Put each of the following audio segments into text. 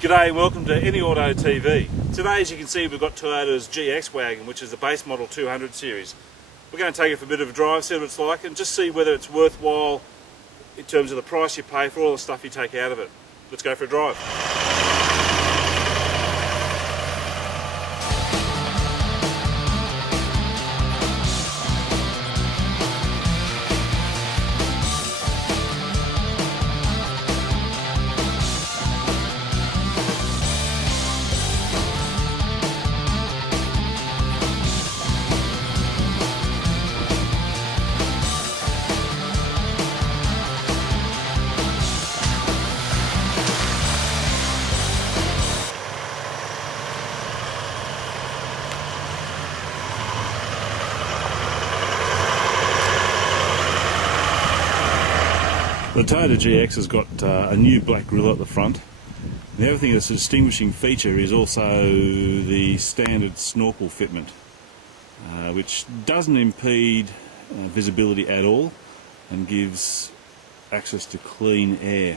G'day and welcome to Any Auto TV. Today, as you can see, we've got Toyota's GX wagon, which is the base model 200 series. We're going to take it for a bit of a drive, see what it's like, and just see whether it's worthwhile in terms of the price you pay for all the stuff you take out of it. Let's go for a drive. The Toyota GX has got a new black grille at the front. The other thing that's a distinguishing feature is also the standard snorkel fitment, which doesn't impede visibility at all and gives access to clean air.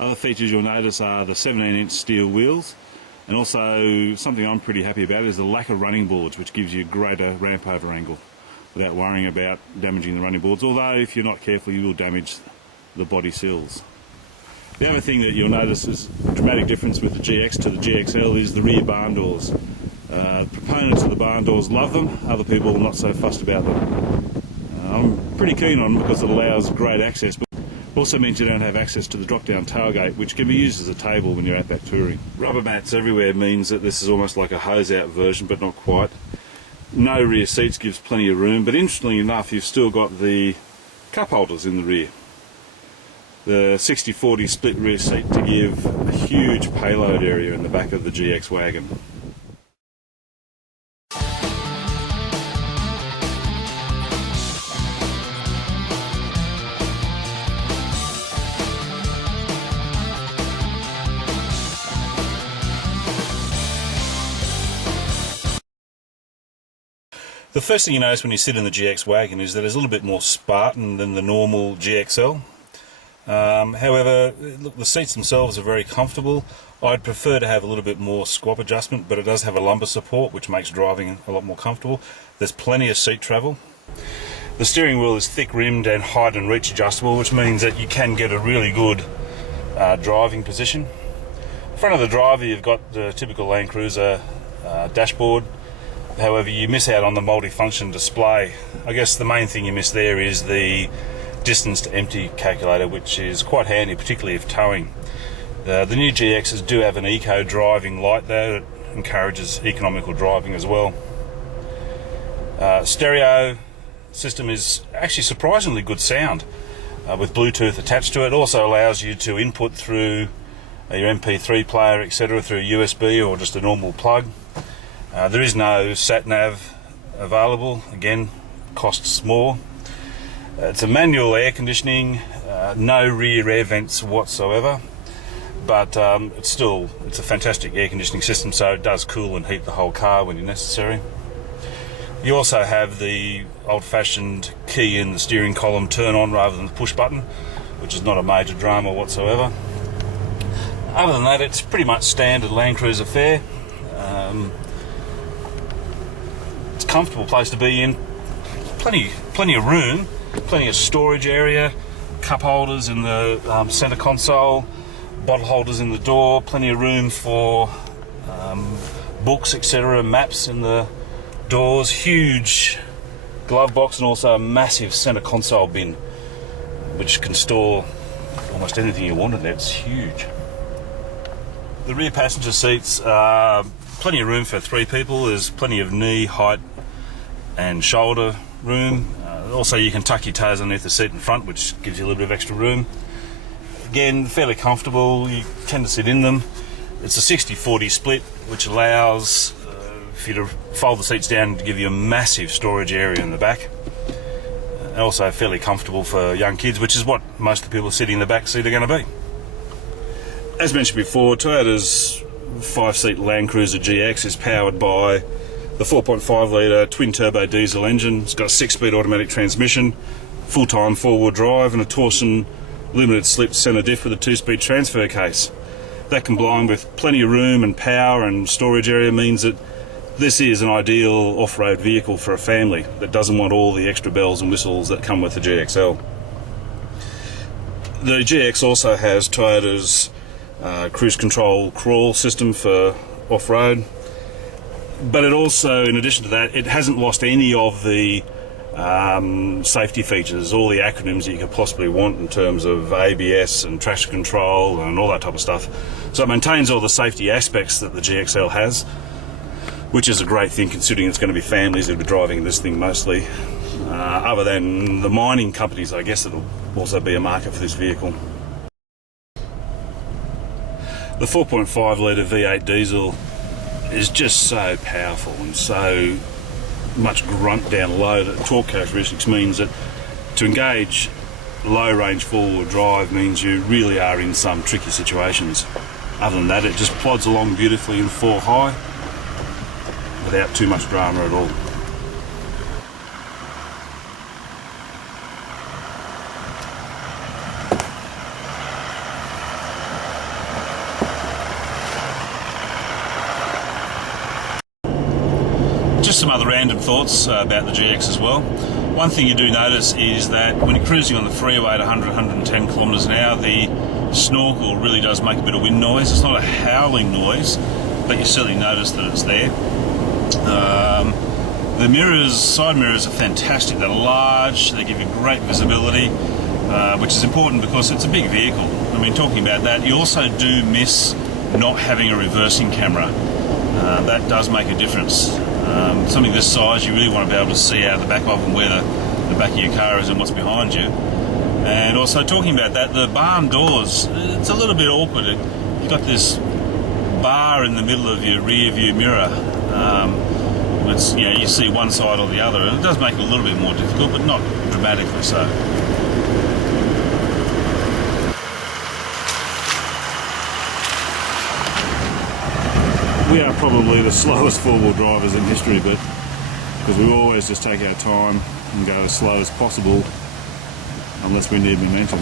Other features you'll notice are the 17-inch steel wheels, and also something I'm pretty happy about is the lack of running boards, which gives you a greater ramp over angle without worrying about damaging the running boards, although if you're not careful you will damage the body sills. The other thing that you'll notice is a dramatic difference with the GX to the GXL is the rear barn doors. Proponents of the barn doors love them, other people are not so fussed about them. I'm pretty keen on them because it allows great access, but also means you don't have access to the drop-down tailgate, which can be used as a table when you're out back touring. Rubber mats everywhere means that this is almost like a hose-out version, but not quite. No rear seats gives plenty of room, but interestingly enough you've still got the cup holders in the rear. The 60-40 split rear seat to give a huge payload area in the back of the GX wagon. The first thing you notice when you sit in the GX wagon is that it's a little bit more Spartan than the normal GXL. However, look, the seats themselves are very comfortable. I'd prefer to have a little bit more squat adjustment, but it does have a lumbar support, which makes driving a lot more comfortable. There's plenty of seat travel. The steering wheel is thick rimmed and height and reach adjustable, which means that you can get a really good driving position. In front of the driver you've got the typical Landcruiser dashboard. However, you miss out on the multi-function display. I guess the main thing you miss there is the distance to empty calculator, which is quite handy, particularly if towing. The new GXs do have an eco driving light there that encourages economical driving as well. Stereo system is actually surprisingly good sound with Bluetooth attached to it. Also allows you to input through your MP3 player, etc., through USB or just a normal plug. There is no sat-nav available, again costs more. It's a manual air conditioning, no rear air vents whatsoever, but it's a fantastic air conditioning system, so it does cool and heat the whole car when necessary. You also have the old-fashioned key in the steering column turn on rather than the push button, which is not a major drama whatsoever. Other than that, it's pretty much standard Landcruiser fare. It's a comfortable place to be in, plenty of room. Plenty of storage area, cup holders in the centre console, bottle holders in the door, plenty of room for books, etc., maps in the doors, huge glove box, and also a massive centre console bin which can store almost anything you want in there. It's huge. The rear passenger seats are plenty of room for 3 people. There's plenty of knee, height and shoulder room. Also you can tuck your toes underneath the seat in front, which gives you a little bit of extra room. Again, fairly comfortable, you tend to sit in them. It's a 60-40 split, which allows for you to fold the seats down to give you a massive storage area in the back. And also fairly comfortable for young kids, which is what most of the people sitting in the back seat are going to be. As mentioned before, Toyota's 5-seat Landcruiser GX is powered by the 4.5 litre twin turbo diesel engine. It's got a 6-speed automatic transmission, full-time 4-wheel drive, and a Torsen limited slip centre diff with a 2-speed transfer case. That combined with plenty of room and power and storage area means that this is an ideal off-road vehicle for a family that doesn't want all the extra bells and whistles that come with the GXL. The GX also has Toyota's cruise control crawl system for off-road, but it also, in addition to that, it hasn't lost any of the safety features, all the acronyms that you could possibly want in terms of ABS and traction control and all that type of stuff. So it maintains all the safety aspects that the GXL has, which is a great thing considering it's going to be families that will be driving this thing mostly, other than the mining companies. I guess it'll also be a market for this vehicle. The 4.5 litre V8 diesel is just so powerful and so much grunt down low that torque characteristics means that to engage low range four-wheel drive means you really are in some tricky situations. Other than that, it just plods along beautifully in 4 high without too much drama at all. Just some other random thoughts about the GX as well. One thing you do notice is that when you're cruising on the freeway at 110 kilometres an hour, the snorkel really does make a bit of wind noise. It's not a howling noise, but you certainly notice that it's there. The mirrors, side mirrors, are fantastic. They're large, they give you great visibility, which is important because it's a big vehicle. I mean, talking about that, you also do miss not having a reversing camera. That does make a difference. Something this size, you really want to be able to see out the back of and where the back of your car is and what's behind you. And also talking about that, the barn doors, it's a little bit awkward. You've got this bar in the middle of your rear view mirror. It's, you know, you see one side or the other, and it does make it a little bit more difficult, but not dramatically so. We are probably the slowest four-wheel drivers in history, but because we always just take our time and go as slow as possible unless we need momentum.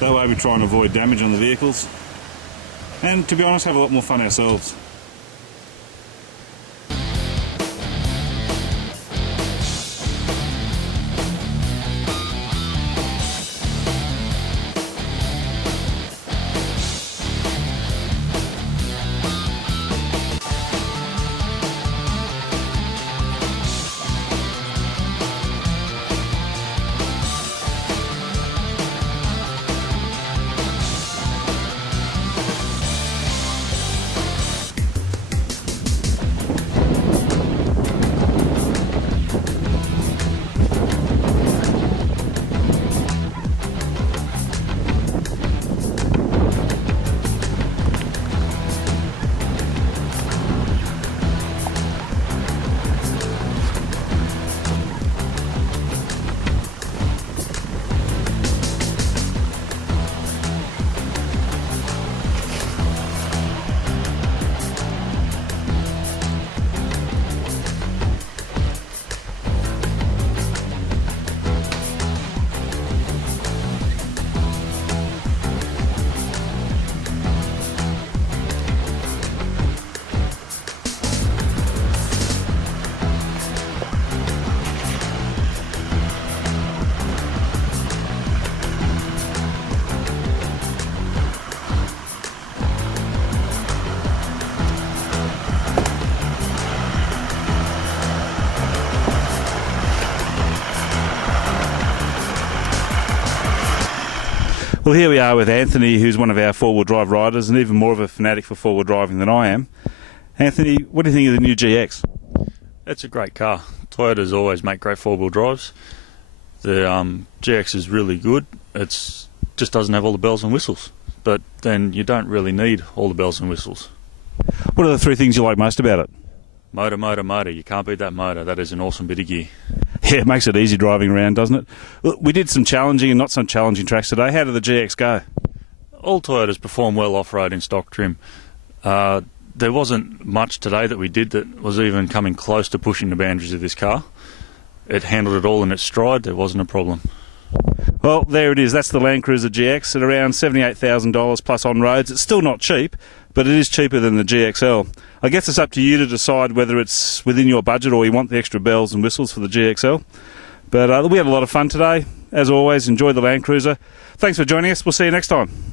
That way we try and avoid damage on the vehicles and, to be honest, have a lot more fun ourselves. Well, here we are with Anthony, who's one of our four-wheel drive riders and even more of a fanatic for four-wheel driving than I am. Anthony, what do you think of the new GX? It's a great car. Toyotas always make great four-wheel drives. The GX is really good. It's just doesn't have all the bells and whistles, but then you don't really need all the bells and whistles. What are the 3 things you like most about it? Motor, motor, motor. You can't beat that motor. That is an awesome bit of gear. Yeah, it makes it easy driving around, doesn't it? Look, we did some challenging and not so challenging tracks today. How did the GX go? All Toyotas perform well off-road in stock trim. There wasn't much today that we did that was even coming close to pushing the boundaries of this car. It handled it all in its stride. There wasn't a problem. Well, there it is. That's the Landcruiser GX at around $78,000 plus on roads. It's still not cheap, but it is cheaper than the GXL. I guess it's up to you to decide whether it's within your budget or you want the extra bells and whistles for the GXL. But we had a lot of fun today. As always, enjoy the Landcruiser. Thanks for joining us. We'll see you next time.